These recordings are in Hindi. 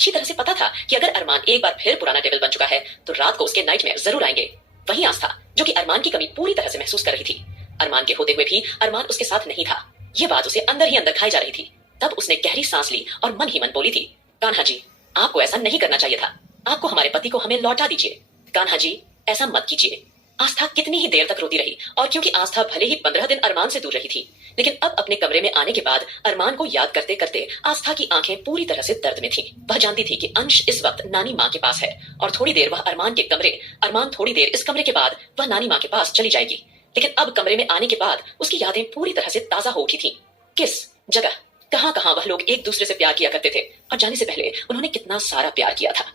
अच्छी तरह से पता था कि अगर अरमान एक बार फिर पुराना डेविल बन चुका है तो रात को उसके नाइटमेयर जरूर आएंगे। वहीं आस्था, जो कि अरमान की कमी पूरी तरह से महसूस कर रही थी, अरमान के होते हुए भी अरमान उसके साथ नहीं था, ये बात उसे अंदर ही अंदर खाई जा रही थी। तब उसने गहरी सांस ली और मन ही मन बोली थी, कान्हा जी, आपको ऐसा नहीं करना चाहिए था। आपको हमारे पति को हमें लौटा दीजिए। कान्हा जी, ऐसा मत कीजिए। आस्था कितनी ही देर तक रोती रही, और क्योंकि आस्था भले ही 15 दिन अरमान से दूर रही थी, लेकिन अब अपने कमरे में आने के बाद अरमान को याद करते करते आस्था की आंखें पूरी तरह से दर्द में थीं। वह जानती थी कि अंश इस वक्त नानी माँ के पास है, और थोड़ी देर वह अरमान थोड़ी देर इस कमरे के बाद वह नानी माँ के पास चली जाएगी। लेकिन अब कमरे में आने के बाद उसकी यादें पूरी तरह से ताजा हो उठी थी। किस जगह, कहां कहां वह लोग एक दूसरे से प्यार किया करते थे, और जाने से पहले उन्होंने कितना सारा प्यार किया था।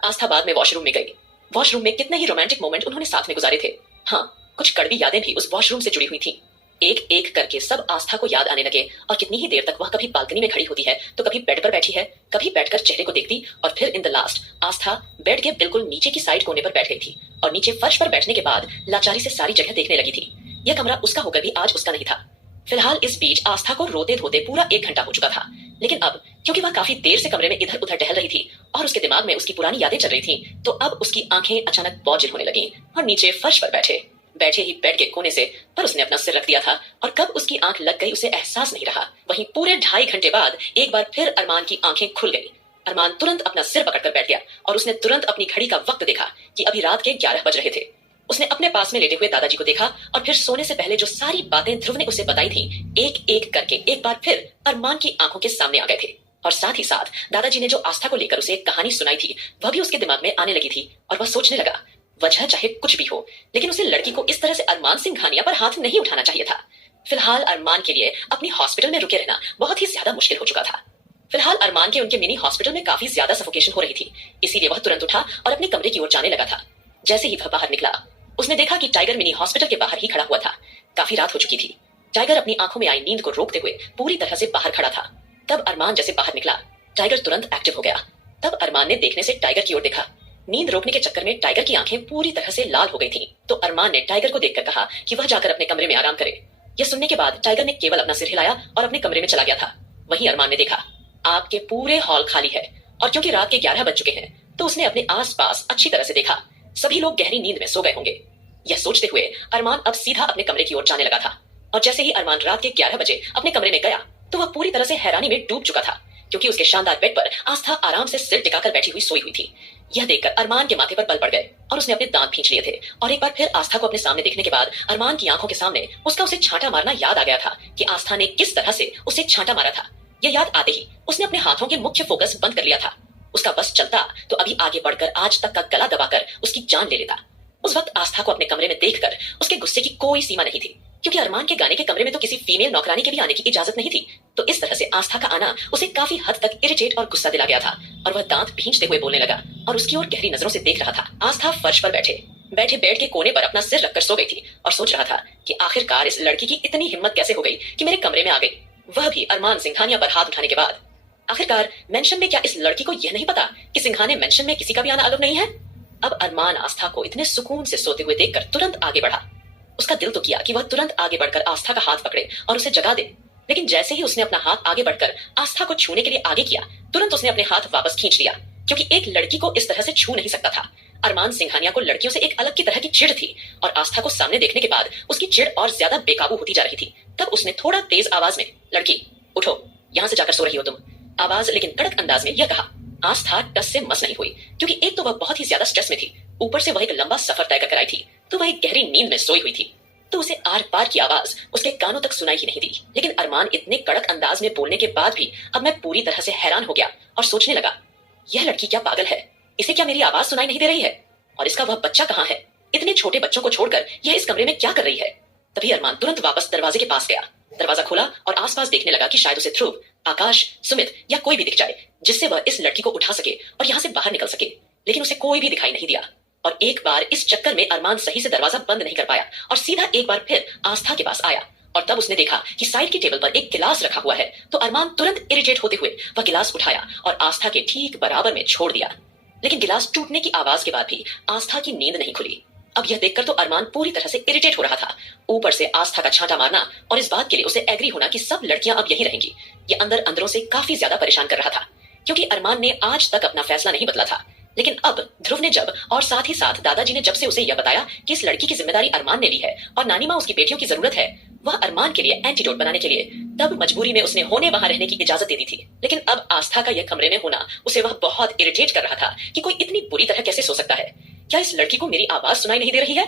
आस्था बाद में वॉशरूम में गई। वॉशरूम में कितने ही रोमांटिक मोमेंट उन्होंने साथ में गुजारे थे। हाँ, कुछ कड़वी यादें भी उस वॉशरूम से जुड़ी हुई थी। एक एक करके सब आस्था को याद आने लगे, और कितनी ही देर तक वह कभी बालकनी में खड़ी होती है तो कभी बेड पर बैठी है, कभी बैठकर चेहरे को देखती, और फिर in the last Aastha bed के बिल्कुल नीचे की साइड कोने पर बैठ गई थी, और नीचे फर्श पर बैठने के बाद लाचारी से सारी जगह देखने लगी थी। यह कमरा उसका होकर भी आज उसका नहीं था। फिलहाल इस बीच आस्था को रोते धोते पूरा 1 घंटा हो चुका था, लेकिन अब क्योंकि वह काफी देर से कमरे में इधर उधर टहल रही थी और उसके दिमाग में उसकी पुरानी यादें चल रही थी, तो अब उसकी आंखें अचानक बोझिल होने लगीं, और नीचे फर्श पर बैठे ही बेड के कोने से पर उसने अपना सिर रख दिया था, और कब उसकी आंख लग गई उसे एहसास नहीं रहा। वहीं पूरे 2.5 घंटे बाद एक बार फिर अरमान की आंखें खुल गई। अरमान तुरंत अपना सिर पकड़कर बैठ गया, और उसने तुरंत अपनी घड़ी का वक्त देखा कि अभी रात के 11 बज रहे थे। उसने अपने पास में लेटे हुए दादाजी को देखा, और फिर सोने से पहले जो सारी बातें ध्रुव ने उसे बताई थी, एक एक करके एक बार फिर अरमान की आंखों के सामने आ गए थे। और साथ ही साथ दादाजी ने जो आस्था को लेकर उसे एक कहानी सुनाई थी, वह भी उसके दिमाग में आने लगी थी, और वह सोचने लगा, वजह चाहे कुछ भी हो, लेकिन उसे लड़की को इस तरह से अरमान सिंघानिया पर हाथ नहीं उठाना चाहिए था। फिलहाल अरमान के लिए अपनी हॉस्पिटल में रुके रहना बहुत ही ज्यादा मुश्किल हो चुका था। फिलहाल अरमान के उनके मिनी हॉस्पिटल में काफी ज्यादा सफोकेशन हो रही थी, इसीलिए वह तुरंत उठा और अपने कमरे की ओर जाने लगा था। जैसे ही वह बाहर निकला, उसने देखा कि टाइगर मिनी हॉस्पिटल के बाहर ही खड़ा हुआ था। काफी रात हो चुकी थी। टाइगर अपनी आंखों में आई नींद को रोकते हुए पूरी तरह से बाहर खड़ा था। तब अरमान जैसे बाहर निकला, टाइगर तुरंत एक्टिव हो गया। तब अरमान ने देखने से टाइगर की ओर देखा। नींद रोकने के चक्कर में टाइगर की आंखें पूरी तरह से लाल हो गई थीं, तो अरमान ने टाइगर को देखकर कहा कि वह जाकर अपने कमरे में आराम करे। यह सुनने के बाद टाइगर ने केवल अपना सिर हिलाया और अपने कमरे में चला गया था। वहीं अरमान ने देखा, आपके पूरे हॉल खाली है, और क्योंकि रात के 11 बज चुके हैं, तो उसने अपने आसपास अच्छी तरह से देखा। सभी लोग गहरी नींद में सो गए होंगे। यह सोचते हुए अरमान अब सीधा अपने कमरे की ओर जाने लगा था, और जैसे ही अरमान रात के 11 बजे अपने कमरे में गया तो वह पूरी तरह से हैरानी में डूब चुका था, क्योंकि उसके शानदार बेड पर आस्था आराम से सिर टिकाकर बैठी हुई सोई हुई थी। यह देखकर अरमान के माथे पर बल पड़ गए, और उसने अपने दांत खींच लिए थे, और एक बार फिर आस्था को अपने सामने देखने के बाद अरमान की आंखों के सामने उसका उसे छांटा मारना याद आ गया था कि आस्था ने किस तरह से उसे छांटा मारा था। यह याद आते ही उसने अपने हाथों के मुख्य फोकस बंद कर लिया था। उसका बस चलता तो अभी आगे बढ़कर आज तक का गला दबाकर उसकी जान ले लेता। उस वक्त आस्था को अपने कमरे में देखकर उसके गुस्से की कोई सीमा नहीं थी, क्योंकि अरमान के गाने के कमरे में तो किसी फीमेल नौकरानी के भी आने की इजाजत नहीं थी। तो इस तरह से आस्था का आना उसे काफी हद तक इरिटेट और गुस्सा दिला गया था, और वह दांत भींचते हुए बोलने लगा और उसकी ओर गहरी नजरों से देख रहा था। आस्था फर्श पर बैठे बेड के कोने पर अपना सिर रखकर सो गई थी, और सोच रहा था कि आखिरकार इस लड़की की इतनी हिम्मत कैसे हो गई कि मेरे कमरे में आ गई, वह भी अरमान सिंघानिया पर हाथ उठाने के बाद। आखिरकार मेंशन में क्या इस लड़की को यह नहीं पता कि सिंघाने मेंशन में किसी का भी आना अलाउ नहीं है? अब अरमान आस्था को इतने सुकून से सोते हुए देखकर तुरंत आगे बढ़ा। उसका दिल तो किया कि वह तुरंत आगे बढ़कर आस्था का हाथ पकड़े और उसे जगा दे, लेकिन जैसे ही उसने अपना हाथ आगे बढ़कर आस्था को छूने के लिए आगे किया, तुरंत उसने अपने हाथ वापस खींच लिया, क्योंकि एक लड़की को इस तरह से छू नहीं सकता था। अरमान सिंघानिया को लड़कियों से एक अलग की तरह की चिढ़ थी, और आस्था को सामने देखने के बाद उसकी चिढ़ और ज्यादा बेकाबू होती जा रही थी। तब उसने थोड़ा तेज आवाज में, लड़की उठो, यहां से जाकर सो रही हो तुम, आवाज लेकिन कड़क अंदाज में यह कहा। आस्था टस से मस नहीं हुई, क्योंकि एक तो वह बहुत ही ज्यादा स्ट्रेस में थी, ऊपर से वह एक लंबा सफर तय कर आई थी, तो वह एक गहरी नींद में सोई हुई थी, तो उसे आर पार की आवाज उसके कानों तक सुनाई ही नहीं दी। लेकिन अरमान इतने कड़क अंदाज में बोलने के बाद भी अब मैं पूरी तरह से हैरान हो गया और सोचने लगा, यह लड़की क्या पागल है? इसे क्या मेरी आवाज सुनाई नहीं दे रही है? और इसका वह बच्चा कहाँ है? इतने छोटे बच्चों को छोड़कर यह इस कमरे में क्या कर रही है? तभी अरमान तुरंत वापस दरवाजे के पास गया, दरवाजा खोला और आसपास देखने लगा कि शायद उसे ध्रुव, आकाश, सुमित या कोई भी दिख जाए, जिससे वह इस लड़की को उठा सके और यहाँ से बाहर निकल सके। लेकिन उसे कोई भी दिखाई नहीं दिया, और एक बार इस चक्कर में अरमान सही से दरवाजा बंद नहीं कर पाया और सीधा एक बार फिर आस्था के पास आया, और तब उसने देखा कि साइड की टेबल पर एक गिलास रखा हुआ है। तो अरमान तुरंत इरिटेट होते हुए वह गिलास उठाया और आस्था के ठीक बराबर में छोड़ दिया। लेकिन गिलास टूटने की आवाज के बाद भी आस्था की नींद नहीं खुली। अब यह देखकर तो अरमान पूरी तरह से इरिटेट हो रहा था, ऊपर से आस्था का छांटा मारना और इस बात के लिए उसे एग्री होना कि सब लड़कियां अब यहीं रहेंगी, ये अंदर अंदरों से काफी ज्यादा परेशान कर रहा था। क्योंकि अरमान ने आज तक अपना फैसला नहीं बदला था। लेकिन अब ध्रुव ने जब और साथ ही साथ दादाजी ने जब से उसे यह बताया कि इस लड़की की जिम्मेदारी अरमान ने ली है और नानी माँ उसकी बेटियों की जरूरत है, वह अरमान के लिए एंटीडोट बनाने के लिए, तब मजबूरी में उसने होने वहां रहने की इजाजत दे दी थी। लेकिन अब आस्था का यह कमरे में होना उसे वह बहुत इरिटेट कर रहा था कि कोई इतनी बुरी तरह कैसे सो सकता है। क्या इस लड़की को मेरी आवाज सुनाई नहीं दे रही है?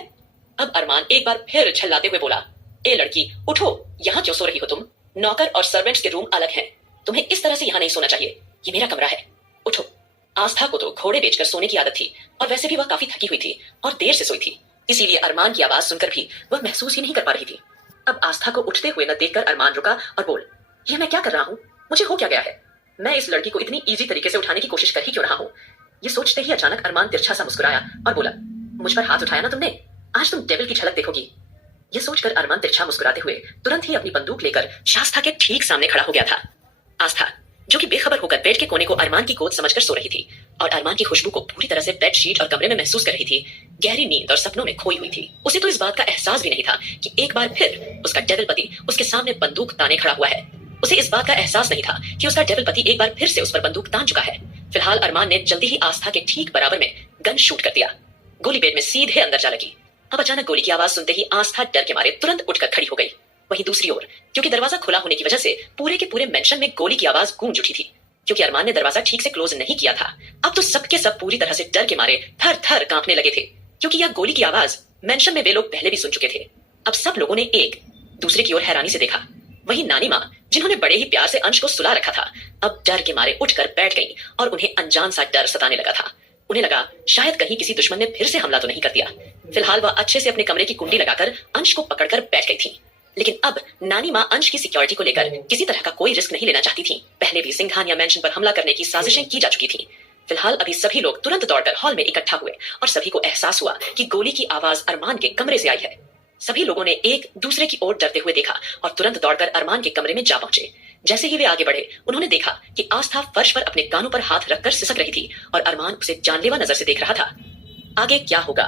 अब अरमान एक बार फिर झल्लाते हुए बोला, ए लड़की उठो, यहाँ क्यों सो रही हो तुम? नौकर और सर्वेंट्स के रूम अलग हैं, तुम्हें इस तरह से यहाँ नहीं सोना चाहिए, ये मेरा कमरा है, उठो। आस्था को तो घोड़े बेचकर सोने की आदत थी और वैसे भी वह काफी थकी हुई थी और देर से सोई थी, इसीलिए अरमान की आवाज सुनकर भी वह महसूस ही नहीं कर पा रही थी। अब आस्था को उठते हुए न देखकर अरमान रुका और बोल, यह मैं क्या कर रहा हूँ? मुझे हो क्या गया है? मैं इस लड़की को इतनी इजी तरीके से उठाने की कोशिश कर ही क्यों रहा हूँ? ये सोचते ही अचानक अरमान तिरछा सा मुस्कुराया और बोला, मुझ पर हाथ उठाया ना तुमने, आज तुम डेविल की झलक देखोगी। ये सोचकर अरमान तिरछा मुस्कुराते हुए तुरंत ही अपनी बंदूक लेकर शास्ता के ठीक सामने खड़ा हो गया था। आस्था जो कि बेखबर होकर बेड के कोने को अरमान की गोद समझकर सो रही थी और अरमान की खुशबू को पूरी तरह से बेडशीट और कमरे में महसूस कर रही थी, गहरी नींद और सपनों में खोई हुई थी। उसे तो इस बात का एहसास भी नहीं था कि एक बार फिर उसका डेविल पति उसके सामने बंदूक ताने खड़ा हुआ है। उसे इस बात का एहसास नहीं था कि उसका डेविल पति एक बार फिर से उस पर बंदूक तान चुका है। फिलहाल अरमान ने जल्दी ही आस्था के ठीक बराबर में गन शूट कर दिया। गोली पेट में सीधे अंदर जा लगी। अब अचानक गोली की आवाज सुनते ही आस्था डर के मारे तुरंत उठकर खड़ी हो गई। वहीं दूसरी ओर क्योंकि दरवाजा खुला होने की वजह से पूरे के पूरे मेंशन में गोली की आवाज गूंज उठी थी। क्योंकि अरमान ने दरवाजा ठीक से क्लोज नहीं किया था, अब तो सबके सब पूरी तरह से डर के मारे थर थर कांपने लगे थे, क्योंकि यह गोली की आवाज मेंशन में वे लोग पहले भी सुन चुके थे। अब सब लोगों ने एक दूसरे की ओर हैरानी से देखा। वहीं नानी माँ, जिन्होंने बड़े ही प्यार से अंश को सुला रखा था, अब डर के मारे उठकर बैठ गई और उन्हें अनजान सा डर सताने लगा था। उन्हें लगा शायद कहीं किसी दुश्मन ने फिर से हमला तो नहीं कर दिया। फिलहाल वह अच्छे से अपने कमरे की कुंडी लगाकर अंश को पकड़कर बैठ गई थी। लेकिन अब नानी माँ अंश की सिक्योरिटी को लेकर किसी तरह का कोई रिस्क नहीं लेना चाहती थी। पहले भी सिंघानिया मेंशन पर हमला करने की साजिशें की जा चुकी थी। फिलहाल अभी सभी लोग तुरंत दौड़कर हॉल में इकट्ठा हुए और सभी को एहसास हुआ कि गोली की आवाज अरमान के कमरे से आई है। सभी लोगों ने एक दूसरे की ओर डरते हुए देखा और तुरंत दौड़कर अरमान के कमरे में जा पहुंचे। जैसे ही वे आगे बढ़े, उन्होंने देखा कि आस्था फर्श पर अपने कानों पर हाथ रखकर सिसक रही थी और अरमान उसे जानलेवा नजर से देख रहा था। आगे क्या होगा